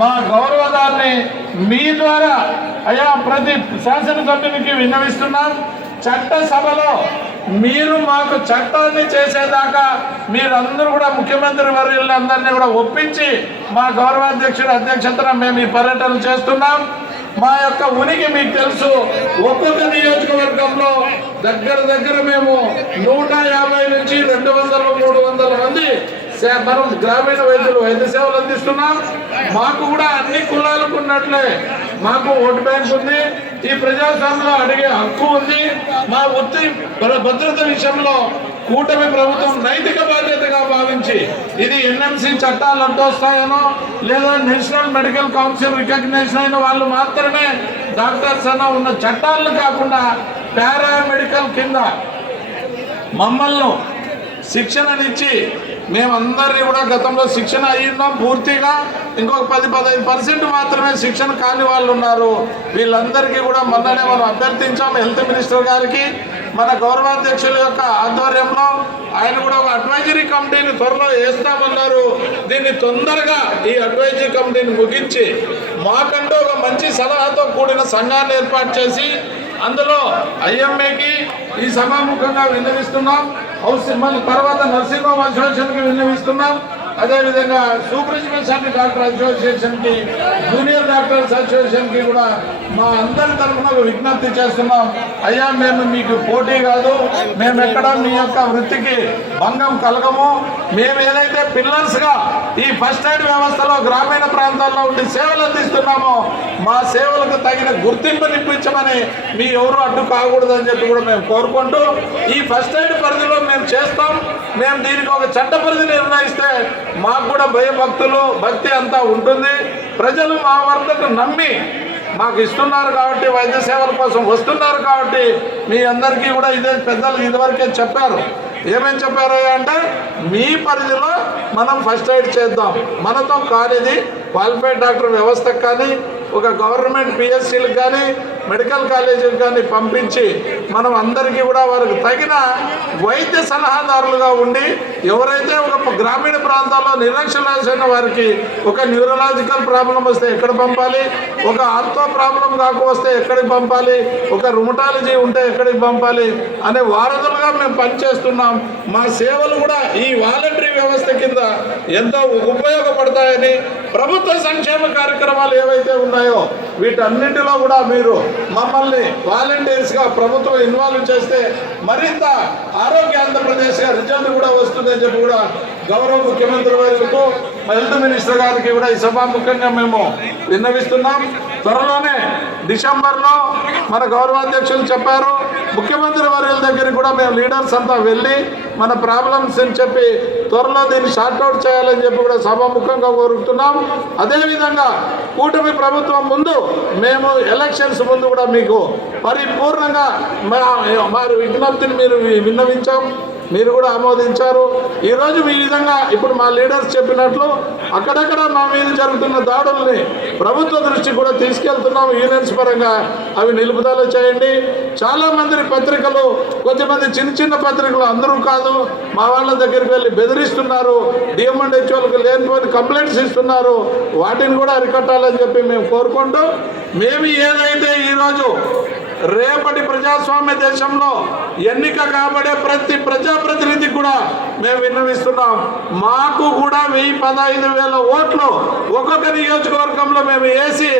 మా గౌరవదాన్ని మీ ద్వారా అయ్యా ప్రతి శాసనసభ్యునికి విన్నవిస్తున్నాం చట్టసభలో మీరు మాకు చట్టాన్ని చేసేదాకా మీరందరూ కూడా ముఖ్యమంత్రి వర్యులందరినీ కూడా ఒప్పించి మా గౌరవాధ్యక్షుడు అధ్యక్షతన మేము ఈ పర్యటన చేస్తున్నాం. మా యొక్క ఉనికి మీకు తెలుసు ఒక్కొక్క నియోజకవర్గంలో దగ్గర దగ్గర మేము నూట యాభై నుంచి రెండు వందల మూడు వందల మంది మనం గ్రామీణ వైద్యులు వైద్య సేవలు అందిస్తున్నాం. మాకు కూడా అన్ని కులాలకు ఉన్నట్లే. మాకు ఓటు బ్యాంక్ ఉంది. ఈ ప్రజాస్వామ్యంలో అడిగే హక్కు ఉంది. మా వృత్తి భద్రత విషయంలో కూటమి ప్రభుత్వం నైతిక బాధ్యతగా భావించి ఇది ఎన్ఎంసి చట్టాలు అడ్డొస్తాయనో లేదా నేషనల్ మెడికల్ కౌన్సిల్ రికగ్నైజ్ అయిన వాళ్ళు మాత్రమే డాక్టర్స్ అన్న ఉన్న చట్టాలను కాకుండా పారామెడికల్ కింద మమ్మల్ని శిక్షణనిచ్చి మేమందరినీ కూడా గతంలో శిక్షణ అయ్యిందాం పూర్తిగా. ఇంకొక పది పదహైదు పర్సెంట్ మాత్రమే శిక్షణ కాని వాళ్ళు ఉన్నారు. వీళ్ళందరికీ కూడా మొన్ననే మనం అభ్యర్థించాం హెల్త్ మినిస్టర్ గారికి. మన గౌరవాధ్యక్షుల యొక్క ఆధ్వర్యంలో ఆయన కూడా ఒక అడ్వైజరీ కమిటీని త్వరలో వేస్తామన్నారు. దీన్ని తొందరగా ఈ అడ్వైజరీ కమిటీని ముగించి మాకంటూ ఒక మంచి సలహాతో కూడిన సంఘాన్ని ఏర్పాటు చేసి అందులో ఐఎంఏకి ఈ సభాముఖంగా విన్నవిస్తున్నాం. హౌస్ మళ్ళీ తర్వాత నర్సింగ్ హోమ్ అసోసియేషన్కి విన్నవిస్తున్నాం. అదేవిధంగా సూపర్ స్పెషాలిటీ డాక్టర్ అసోసియేషన్కి జూనియర్ డాక్టర్ అసోసియేషన్కి కూడా మా అందరి తరఫున విజ్ఞప్తి చేస్తున్నాం. అయ్యా మేము మీకు పోటీ కాదు. మేము ఎక్కడ మీ యొక్క వృత్తికి భంగం కలగము. మేము ఏదైతే పిల్లర్స్గా ఈ ఫస్ట్ ఎయిడ్ వ్యవస్థలో గ్రామీణ ప్రాంతాల్లో ఉండి సేవలు అందిస్తున్నామో మా సేవలకు తగిన గుర్తింపునిప్పించమని మీ ఎవరు అడ్డు కాకూడదని చెప్పి కూడా మేము కోరుకుంటూ ఈ ఫస్ట్ ఎయిడ్ పరిధిలో మేము చేస్తాం. మేము దీనికి ఒక చట్ట పరిధి నిర్ణయిస్తే మాకు కూడా భయభక్తులు భక్తి అంతా ఉంటుంది. ప్రజలు మా వర్తకు నమ్మి మాకు ఇస్తున్నారు కాబట్టి వైద్య సేవల కోసం వస్తున్నారు కాబట్టి మీ అందరికీ కూడా ఇదే పెద్దలు ఇదివరకే చెప్పారు. ఏమేం చెప్పారు అంటే మీ పరిధిలో మనం ఫస్ట్ ఎయిడ్ చేద్దాం. మనతో కానిది క్వాలిఫైడ్ డాక్టర్ వ్యవస్థకు కానీ ఒక గవర్నమెంట్ పిఎస్సీలకు కానీ మెడికల్ కాలేజీకి కానీ పంపించి మనం అందరికీ కూడా వారికి తగిన వైద్య సలహాదారులుగా ఉండి ఎవరైతే ఒక గ్రామీణ ప్రాంతాల్లో నిర్లక్ష్యమైన వారికి ఒక న్యూరలాజికల్ ప్రాబ్లం వస్తే ఎక్కడ పంపాలి? ఒక ఆర్థో ప్రాబ్లం కాకపోతే వస్తే ఎక్కడికి పంపాలి? ఒక రుమటాలజీ ఉంటే ఎక్కడికి పంపాలి? అనే వారధులుగా మేము పనిచేస్తున్నాం. మా సేవలు కూడా ఈ వాలంటరీ వ్యవస్థ కింద ఎంతో ఉపయోగపడతాయని ప్రభుత్వ సంక్షేమ కార్యక్రమాలు ఏవైతే ఉన్నాయో వీటన్నింటిలో కూడా మీరు మమ్మల్ని వాలంటీర్స్గా ప్రభుత్వం ఇన్వాల్వ్ చేస్తే మరింత ఆరోగ్య ఆంధ్రప్రదేశ్గా రిజల్ట్ కూడా వస్తుందని చెప్పి కూడా గౌరవ ముఖ్యమంత్రి వారికి హెల్త్ మినిస్టర్ గారికి కూడా ఈ సభాముఖంగా మేము విన్నవిస్తున్నాం. త్వరలోనే డిసెంబర్లో మన గౌరవాధ్యక్షులు చెప్పారు. ముఖ్యమంత్రి వర్యుల దగ్గరికి కూడా మేము లీడర్స్ అంతా వెళ్ళి మన ప్రాబ్లమ్స్ అని చెప్పి త్వరలో దీన్ని షార్ట్అవుట్ చేయాలని చెప్పి కూడా సభాముఖంగా కోరుతున్నాం. అదేవిధంగా కూటమి ప్రభుత్వం ముందు మేము ఎలక్షన్స్ ముందు కూడా మీకు పరిపూర్ణంగా మా విజ్ఞప్తిని మీరు విన్నవించాం. మీరు కూడా ఆమోదించారు. ఈరోజు ఈ విధంగా ఇప్పుడు మా లీడర్స్ చెప్పినట్లు అక్కడక్కడ మా మీద జరుగుతున్న దాడుల్ని ప్రభుత్వ దృష్టికి కూడా తీసుకెళ్తున్నాం యూనియన్స్ పరంగా అవి నిలుపుదల చేయండి. చాలా మంది పత్రికలు కొద్దిమంది చిన్న చిన్న పత్రికలు అందరూ కాదు మా వాళ్ళ దగ్గరికి వెళ్ళి బెదిరిస్తున్నారు. డిఎంఎండ్హెచ్ఓలకు లేనిపోయిన కంప్లైంట్స్ ఇస్తున్నారు. వాటిని కూడా అరికట్టాలని చెప్పి మేము కోరుకుంటూ మేము ఏదైతే ఈరోజు రేపటి ప్రజాస్వామ్య దేశంలో ఎన్నిక కాబడే ప్రతి ప్రజాప్రతినిధికి కూడా మేము విన్నవిస్తున్నాం. మాకు కూడా వెయ్యి పదహైదు వేల ఓట్లు ఒక్కొక్క నియోజకవర్గంలో మేము వేసి